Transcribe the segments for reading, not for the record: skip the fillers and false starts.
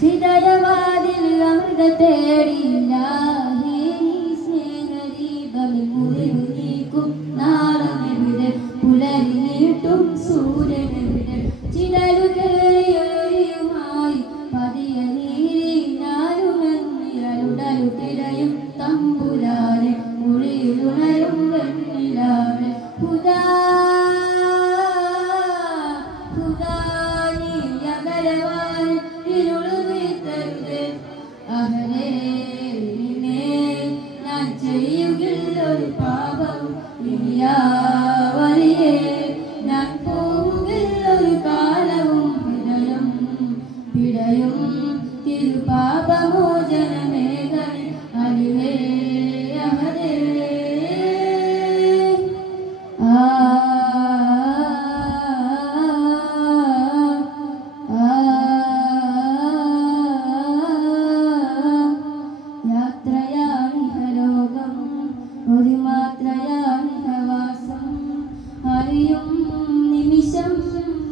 ചിതരവാതിൽ അമൃത തേടിയില്ല സ്നേഹദീപമിൽ മുറിവ് നീക്കും നാളമെവിടെ പുലരി നീട്ടും സൂര്യനെവിടെ ചിതലു കേറിയൊഴിയുമായി പതിയ നീരി ഞാനുമെന്നിയരുടലു തിരയും തമ്പുരാനെ മുറിയിലുണരും വെണ്ണിലാവെ ഹുദാ ഹുദാ നീ അകലവാൻ ഇരുളു വീത്തരുതേ അഹരേ ഞാൻ ചെയ്യുകില്ലൊരു പാപം ഇനിയാവറിയേ ഞാൻ പോവുകില്ലൊരു കാലവും ഹൃദയം പിടയും തിരുപാപമോചനമേകണേ അലിവേ അഹരേ യാത്രയാണിഹലോകം ഒരു മാത്രയാണിഹവാസം അറിയും നിമിഷം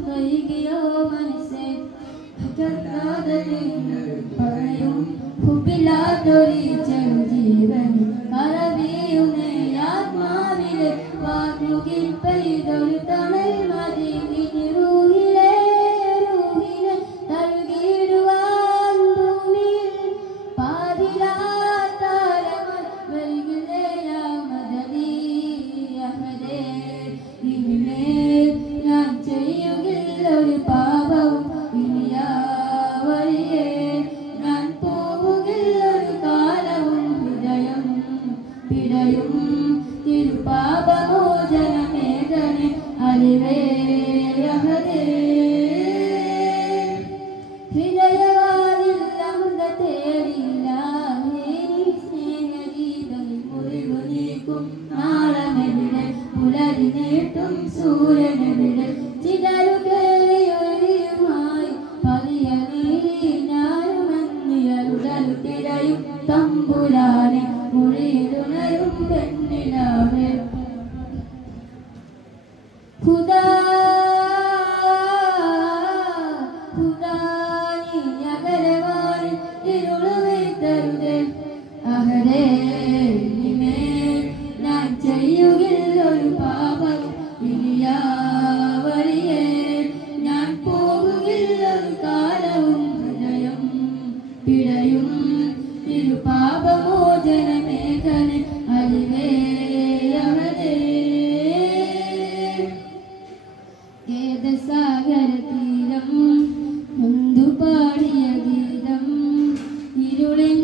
വൈകിയോ മനസ്സേ പറയും ഹുബിലാത്തൊരു ചെറുജീവൻ അറബിയുമേ ആത്മാവിലെ വാക്കുകിൽ പെയ്തൊരു തണൽ മതി റൂഹിലെ റൂഹിനെ തഴുകിടുവാൻ ഭൂമിയിൽ പാതിരാതാരമൻ വരികിലയാ മദദീ അഹദേ ഇനിമേൽ ഞാൻ ചെയ്യുകില്ലൊരു പാപവും ഇനിയാവറിയേ ഞാൻ പോവുകില്ലൊരു കാലവും ഹൃദയം പിടയും തിരുപാപമോചനമേകണേ അലിവേ അഹദേ ഹൃദയവാതിൽ അമൃത തേടിയില്ല സ്നേഹഗീതമിൽ മുറിവ് നീക്കും നാളമെവിടെ പുലരി നീട്ടും സൂര്യനെവിടെ ചിതലു കേറിയൊഴിയുമായി പതിയ നീരി ഞാനുമെന്നിയരുടലു തിരയും തമ്പുരാനെ മുറിയിലുണരും പെണ്ണിലാവേ ഹുദാ ഹുദാ നീ അകലവാനിൽ ഇരുളു വീത്തരുതേ അഹരേ ഇനിമേൽ ഞാൻ ചെയ്യുകില്ലൊരു പാപം ഇനിയാവറിയേ ഞാൻ പോവുകില്ലൊരു കാലവും ഹൃദയം പിടയും തിരുപാപമോചനമേകണേ അലിവേ അഹദേ ഖേദസാഗരതീരം നൊന്തു പാടിയ ഗീതം ഇരുളിൽ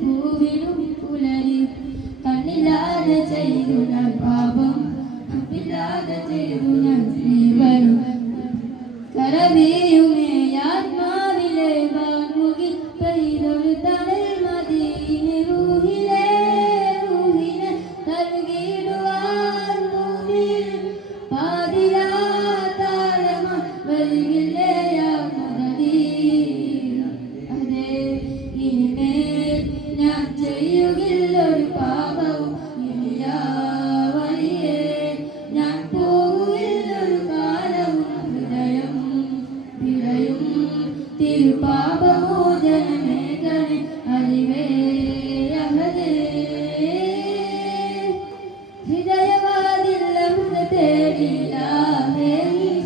പൂവിടും പുലരി കണ്ണില്ലാതെ ചെയ്തു ഞാൻ പാപം കണ്ണില്ലാതെ ചെയ്തു ഞാൻ ശ്രീവരും കരവീയുമേ ആത്മാവിലെ വാൻമുകിൽ പെയ്തൊരു തണൽ മതി റൂഹിലെ റൂഹിനെ തഴുകിടുവാൻ ഭൂമിയിൽ പാതിരാതാരമ വരികില്ലയാ മദദീ അഹദേ ഇനിമേൽ ഞാൻ ചെയ്യുകില്ലൊരു പാപവും ഇനിയാവറിയേ ഞാൻ പോവുകില്ലൊരു കാലവും ഹൃദയം പിടയും തിരുപാപമോചനമേകണേ അലിവേ അഹദേ ഹൃദയവാതിൽ അമൃത തേടിയില്ല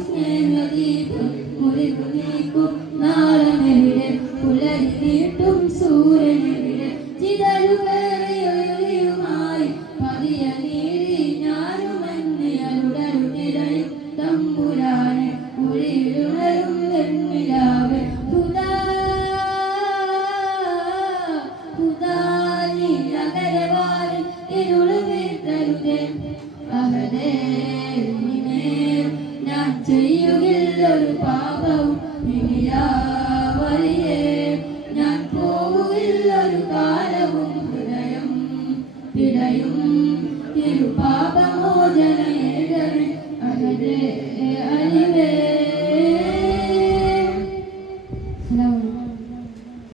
സ്നേഹദീപം മുറിവ് നീക്കും നാളമെവിടെ പുലരി നീട്ടും സൂര്യനെവിടെ ചിതലു കേറിയൊഴിയുമായി പതിയ നീരി ഞാനുമെന്നിയരുടലു തിരയും തമ്പുരാനെ മുറിയിലുണരും വെണ്ണിലാവെ ഹുദാ ഹുദാ നീ അകലവാനിൽ ഇരുളു വീത്തരുതേ അഹദേ ഇനിമേൽ ഞാൻ ചെയ്യുകില്ലൊരു പാപവും ഇനിയാവറിയേ ഞാൻ പോവുകില്ലൊരു കാലവും ഹൃദയം പിടയും